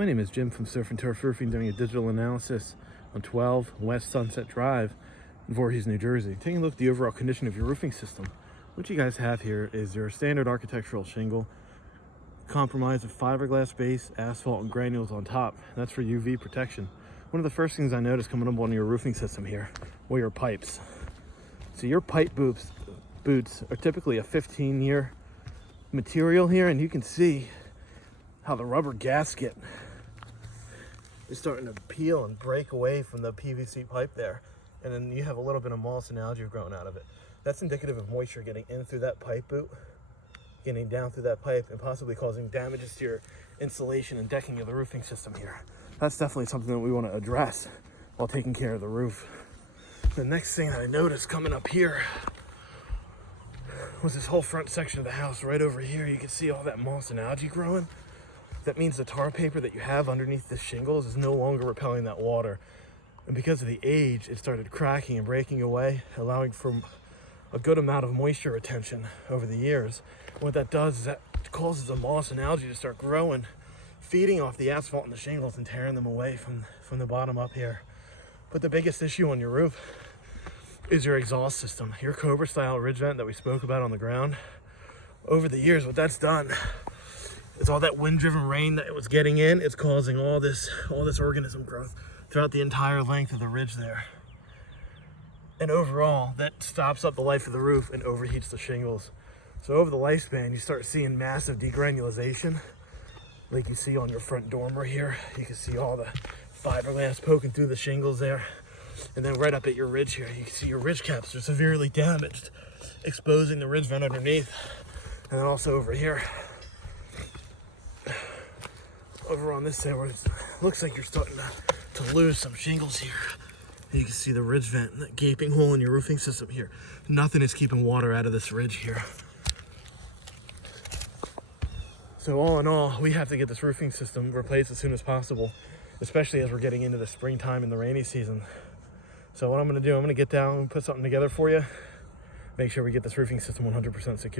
My name is Jim from Surf and Turf Roofing, doing a digital analysis on 12 West Sunset Drive in Voorhees, New Jersey. Taking a look at the overall condition of your roofing system. What you guys have here is your standard architectural shingle, comprised of fiberglass base, asphalt, and granules on top. That's for UV protection. One of the first things I noticed coming up on your roofing system here were your pipes. So your pipe boots are typically a 15-year material here, and you can see how the rubber gasket is starting to peel and break away from the PVC pipe there, and then you have a little bit of moss and algae growing out of it. That's indicative of moisture getting in through that pipe boot, getting down through that pipe, and possibly causing damages to your insulation and decking of the roofing system here. That's definitely something that we want to address while taking care of the roof. The next thing that I noticed coming up here was this whole front section of the house. Right over here, you can see all that moss and algae growing. That means the tar paper that you have underneath the shingles is no longer repelling that water. And because of the age, it started cracking and breaking away, allowing for a good amount of moisture retention over the years. And what that does is that causes the moss and algae to start growing, feeding off the asphalt and the shingles and tearing them away from the bottom up here. But the biggest issue on your roof is your exhaust system. Your Cobra style ridge vent that we spoke about on the ground. Over the years, what that's done is all that wind-driven rain that it was getting in, it's causing all this organism growth throughout the entire length of the ridge there. And overall, that stops up the life of the roof and overheats the shingles. So over the lifespan, you start seeing massive degranulation, like you see on your front dormer here. You can see all the fiberglass poking through the shingles there. And then right up at your ridge here, you can see your ridge caps are severely damaged, exposing the ridge vent underneath. And then also over here, over on this side where it looks like you're starting to lose some shingles here. You can see the ridge vent, that gaping hole in your roofing system here. Nothing is keeping water out of this ridge here. So all in all, we have to get this roofing system replaced as soon as possible, especially as we're getting into the springtime and the rainy season. So what I'm gonna do, I'm gonna get down and put something together for you, make sure we get this roofing system 100% secure.